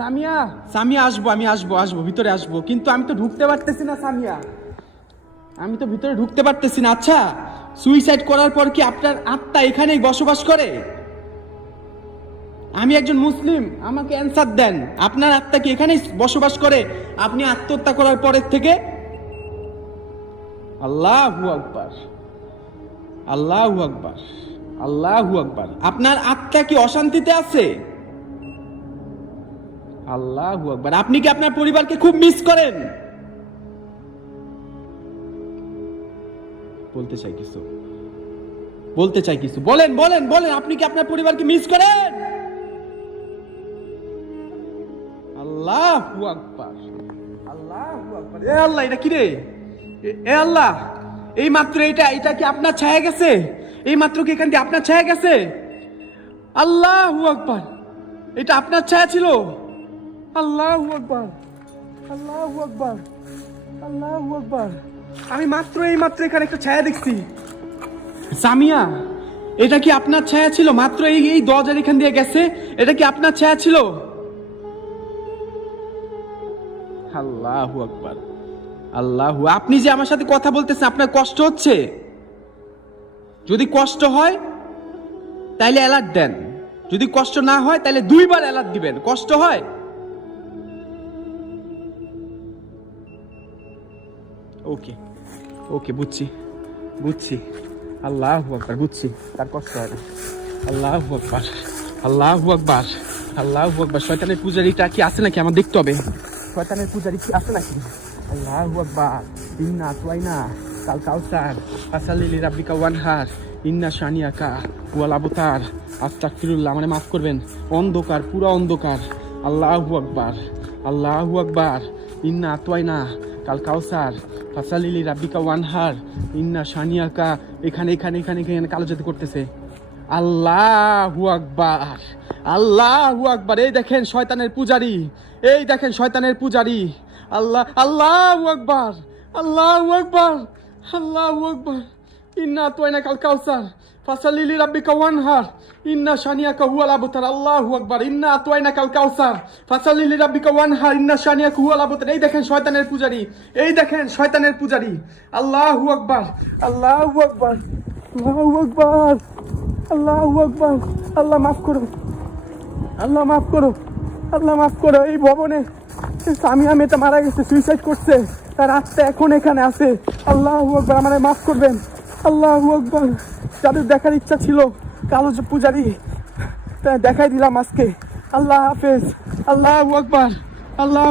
সামিয়া সামিয়া আসবো, আমি আসবো ভিতরে আসবো, কিন্তু আমি তো ঢুকতে পারতেছি না সামিয়া, আমি তো ভিতরে ঢুকতে পারতেছি না। আচ্ছা, সুইসাইড করার পর কি আপনার আত্মা এখানেই বসবাস করে? আমি একজন মুসলিম, আমাকে অ্যানসার দেন, আপনার আত্মা কি এখানেই বসবাস করে আপনি আত্মহত্যা করার পরের থেকে? আল্লাহু আকবার, আল্লাহু আকবার, আল্লাহু আকবার। আপনার আত্মা কি অশান্তিতে আছে? আল্লাহু আকবার। আপনি কি আপনার পরিবারকে খুব মিস করেন? বলতে চাই কিছু, বলেন বলেন বলেন, আপনি কি আপনার পরিবারকে মিস করেন? আল্লাহু আকবার, আল্লাহু আকবার। এ আল্লাহ, এটা কি রে? এ আল্লাহ, এই মাত্র এটা কি আপনার ছায়া গেছে? এই মাত্র কি এখান থেকে আপনার ছায়া গেছে? আল্লাহু আকবার, এটা আপনার ছায়া ছিল? আল্লাহু আকবার, আল্লাহু আকবার, আল্লাহু আকবার। আমি এই মাত্র এখানে একটা ছায়া দেখছি। সামিয়া, এটা কি আপনার ছায়া ছিল? মাত্র এই দরজার এখান দিয়ে গেছে, এটা কি আপনার ছায়া ছিল? আল্লাহু আকবার, আল্লাহু। আপনি যে আমার সাথে কথা বলতেছেন, আপনার কষ্ট হচ্ছে? যদি কষ্ট হয় তাইলে অ্যালার্ট দেন, যদি কষ্ট না হয় তাহলে 2 বার অ্যালার্ট দিবেন। কষ্ট হয়? ওকে ওকে, বুঝছি। আল্লাহু আকবার, বুঝছি, তার কষ্ট হয় না। আল্লাহু আকবার, আল্লাহু আকবার, আল্লাহু আকবার। শয়তানের পূজারিটা কি আছে নাকি? আমার দেখতে হবে, শয়তানের পূজারি কি আছে নাকি? আল্লাহু আকবার। ইন্না আতওয়াইনা কাল কাউসার ফাসাল্লি লিরাব্বিকা ওয়ানহার ইন্না শানিয়াকা ওয়াল আবতার। আস্তাগফিরুল্লাহ, আমারে মাফ করবেন। অন্ধকার, পুরো অন্ধকার। আল্লাহু আকবার, আল্লাহু আকবার। ইন্না আতওয়াইনা কাল কাউসার ফাসাল্লি লিরাব্বিকা ওয়ানহার ইন্না শানিয়াকা। এখানে কালো জাদু করতেছে। আল্লাহু আকবার, আল্লাহু আকবার। এই দেখেন শয়তানের পূজারি, আল্লাহ, আল্লাহু আকবার, আল্লাহু আকবার, আল্লাহু আকবার। ইন্না আতওয়াইনা কাল কাউসার ফাসাল্লি লিরাব্বিকা ওয়ানহার ইন্না শানিয়াকা হুয়াল আবতার। আল্লাহু আকবার। ইন্না আতওয়াইনা কাল কাউসার ফাসাল্লি লিরাব্বিকা ওয়ানহার ইন্না শানিয়াকা হুয়াল আবতার। এই দেখেন শয়তানের পূজারি, আল্লাহু আকবার, আল্লাহু আকবার, আল্লাহু আকবার, আল্লাহু আকবার। আল্লাহ মাফ করো, আল্লাহ মাফ করো, আল্লাহ মাফ করো। এই ভবনে সামিয়া মেয়েটা মারা গেছে, সুইসাইড করছে, তার আত্মা এখন এখানে আছে। আল্লাহু আকবার, আমারে মাফ করবেন। আল্লাহু আকবার। যাদের দেখার ইচ্ছা ছিল কালো পূজারি, দেখাই দিলাম আজকে। আল্লাহ হাফেজ। আল্লাহু আকবার, আল্লাহ।